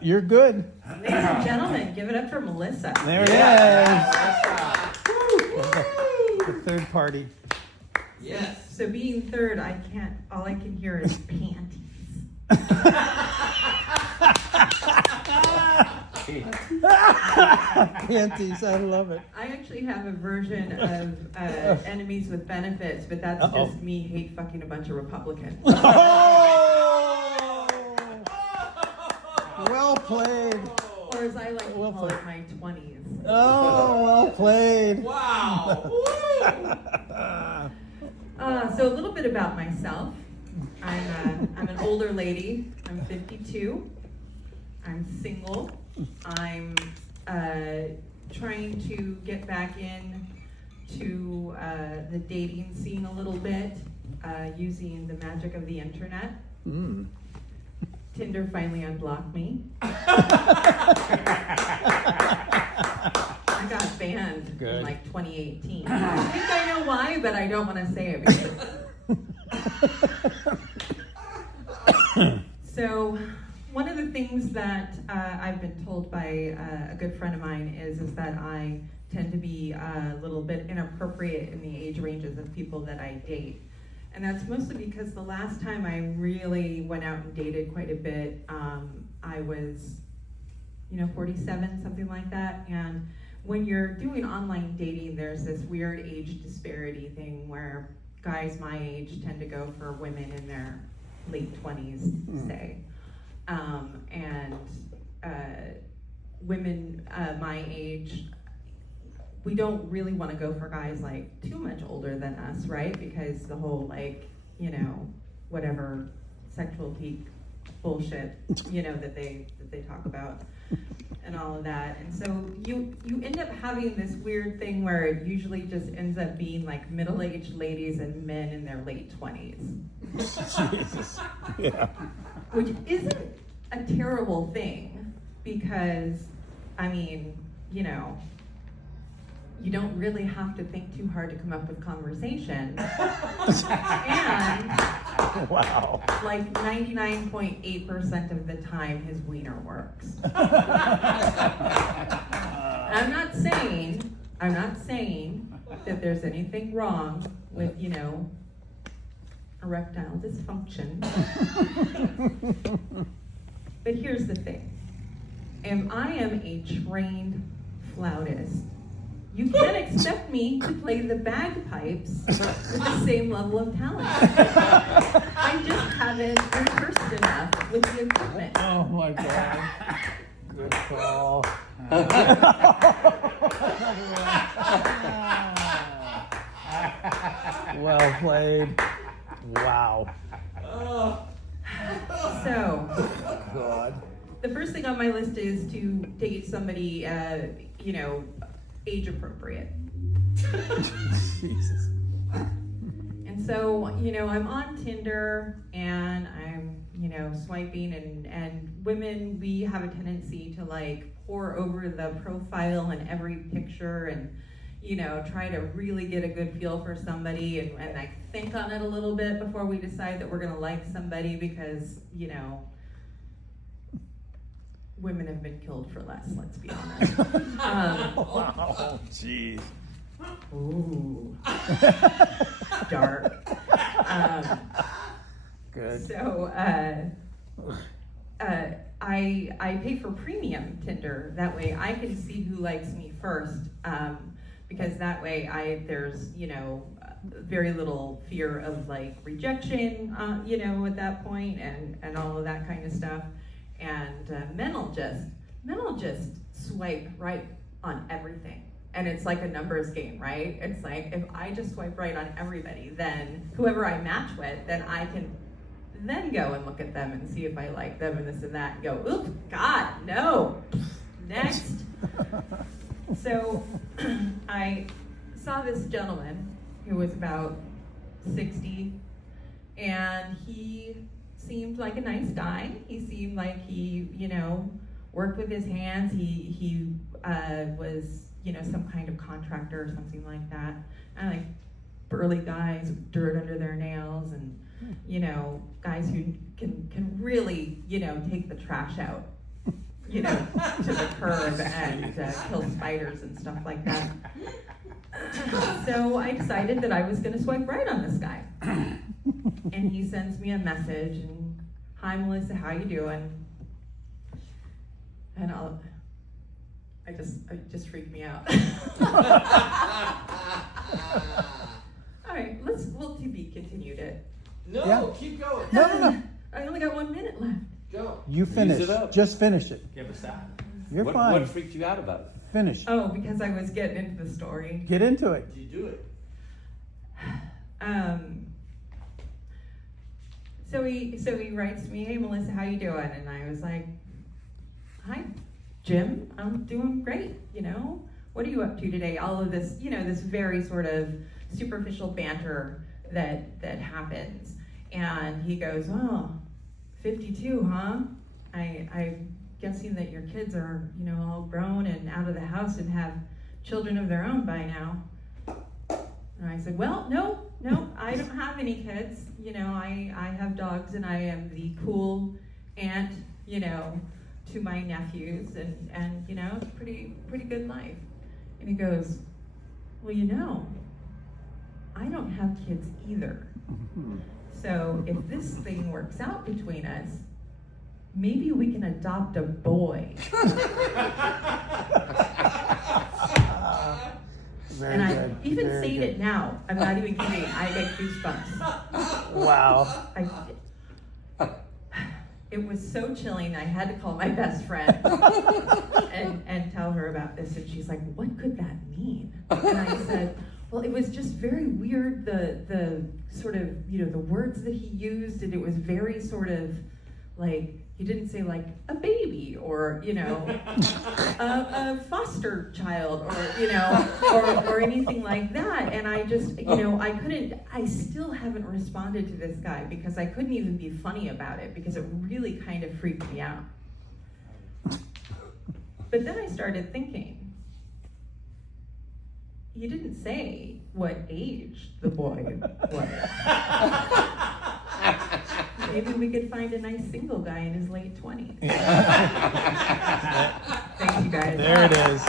You're good. Ladies and gentlemen, give it up for Melissa. There it is. The third party. Yes. So being third, all I can hear is panties. Panties, I love it. I actually have a version of Enemies with Benefits, but that's just me hate fucking a bunch of Republicans. Oh! Well played. Or as I like to call it, my 20s. Oh, well played. Wow. So a little bit about myself. I'm an older lady. I'm 52. I'm single. I'm trying to get back in to the dating scene a little bit using the magic of the internet. Mm. Tinder finally unblocked me. I got banned in like 2018. I think I know why, but I don't want to say it because. So, one of the things that I've been told by a good friend of mine is that I tend to be a little bit inappropriate in the age ranges of people that I date. And that's mostly because the last time I really went out and dated quite a bit, I was, 47, something like that. And when you're doing online dating, there's this weird age disparity thing where guys my age tend to go for women in their late 20s, say. And women my age, we don't really want to go for guys like too much older than us, right? Because the whole whatever sexual peak bullshit, that they talk about and all of that. And so you end up having this weird thing where it usually just ends up being like middle-aged ladies and men in their late 20s. Jesus. Yeah. Which isn't a terrible thing because, you don't really have to think too hard to come up with conversation. And Wow. like 99.8% of the time, his wiener works. I'm not saying that there's anything wrong with, erectile dysfunction. But here's the thing. If I am a trained flautist, you can't expect me to play the bagpipes with the same level of talent. I just haven't rehearsed enough with the equipment. Oh my God. Good call. Well played. Wow. So, God. the first thing on my list is to date somebody, age appropriate. Jesus. And so, I'm on Tinder and I'm, swiping and women, we have a tendency to pour over the profile and every picture and, try to really get a good feel for somebody and think on it a little bit before we decide that we're gonna like somebody because, women have been killed for less, let's be honest. Wow. Jeez. Ooh. Dark. Good. So, I pay for premium Tinder. That way I can see who likes me first. Because that way there's, very little fear of rejection, at that point and all of that kind of stuff. And men will just swipe right on everything. And it's like a numbers game, right? It's like, if I just swipe right on everybody, then whoever I match with, then I can then go and look at them and see if I like them and this and that and go, oops, God, no, next. So I saw this gentleman who was about 60, and he seemed like a nice guy. He seemed like he, worked with his hands. He was, some kind of contractor or something like that. And like burly guys with dirt under their nails and, guys who can really, take the trash out you know, to the curb and kill spiders and stuff like that. So I decided that I was going to swipe right on this guy. And he sends me a message, and, "Hi, Melissa, how you doing?" And it just freaked me out. All right, we'll to be continued it. No, Yeah. keep going. No. I only got 1 minute left. Go. You finish. it up. Just finish it. Give us that. You're what, fine. What freaked you out about it? Finish. Oh, because I was getting into the story. Get into it. You do it. So he writes to me, "Hey Melissa, how you doing?" And I was like, "Hi, Jim, I'm doing great. You know, what are you up to today?" All of this, you know, this very sort of superficial banter that happens. And he goes, "Oh, 52, huh? I'm guessing that your kids are, you know, all grown and out of the house and have children of their own by now." And I said, "Well, no, I don't have any kids. You know, I have dogs, and I am the cool aunt, you know, to my nephews, and you know, pretty good life." And he goes, "Well, you know, I don't have kids either. So if this thing works out between us, maybe we can adopt a boy." Very And good. I even Very saying good. it now, I'm not even kidding, I get goosebumps. Wow. It was so chilling, I had to call my best friend and tell her about this, and she's like, "What could that mean?" And I said, "Well, it was just very weird, the sort of, you know, the words that he used, and it was very sort of like, he didn't say like a baby or, you know, a foster child or, you know, or anything like that." And I just, you know, I still haven't responded to this guy because I couldn't even be funny about it because it really kind of freaked me out. But then I started thinking, he didn't say what age the boy was. Maybe we could find a nice single guy in his late 20s. Thank you guys. There it is.